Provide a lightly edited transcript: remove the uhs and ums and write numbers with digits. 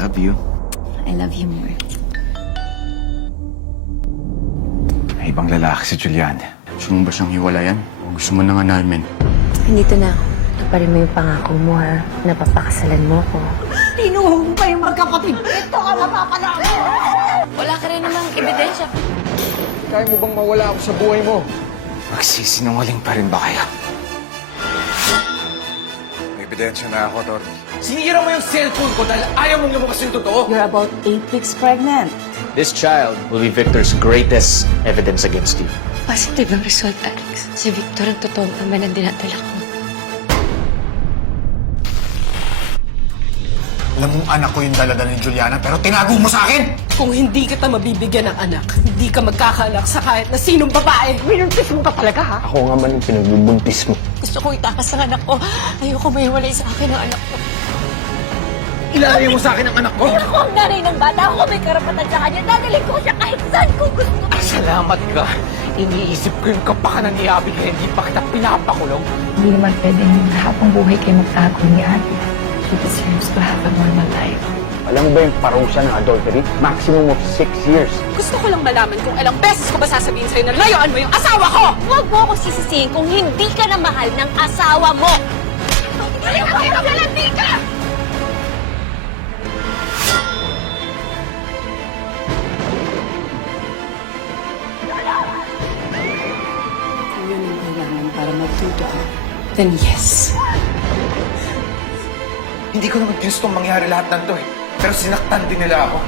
love you. I love you more. May ibang lalaki si Julian. Gusto mo ba siyang hiwalayan? O gusto mo na nga namin? Nandito na ako. Tuparin mo yung pangako mo, ha? Napapakasalan mo ko. Tinuhong pa yung magkapatid. Ito ka mapapala mo! Wala ka rin namang ebidensya. Kaya mo bang mawala ako sa buhay mo? Magsisinungaling pa rin ba kaya? May ebidensya na ako, Tori. Sinira mo yung cellphone ko dahil ayaw mong lumabas yung totoo. You're about 8 weeks pregnant. This child will be Victor's greatest evidence against you. Positive ang result, Alex. Si Victor ang totoong ama ng dinadala ko. Alam mong anak ko yung dalada ni Juliana pero tinago mo sa akin! Kung hindi kita mabibigyan ng anak, hindi ka magkakaanak sa kahit na sinong babae. Minuntis mo pa talaga, ha? Ako nga man yung pinagbubuntis mo. Gusto ko itakas ang anak ko. Ayoko mahiwalay sa akin ang anak ko. Ilalayo mo sa akin ang anak ko! Ako ang nanay ng bata. Ako may karapatan sa kanya. Dadalhin ko siya kahit saan ko gusto. Salamat ka! Iniisip ko yung kapakanan ni Abby kaya hindi pa kita pinapakulong. Hindi naman pwede yung habang buhay kayo magtago ni Abby. She deserves to have a normal life. Alam mo ba yung parusa ng adultery? Maximum of 6 years. Gusto ko lang malaman kung ilang beses ko ba sasabihin sa'yo na layuan mo yung asawa ko! Huwag mo ako sisisihin kung hindi ka na mahal ng asawa mo. Maglalandi ka! Kung yun ang kailangan para matuto ka, then yes. Hindi ko naman gustong mangyari lahat ng to eh. Pero sinaktan din nila ako.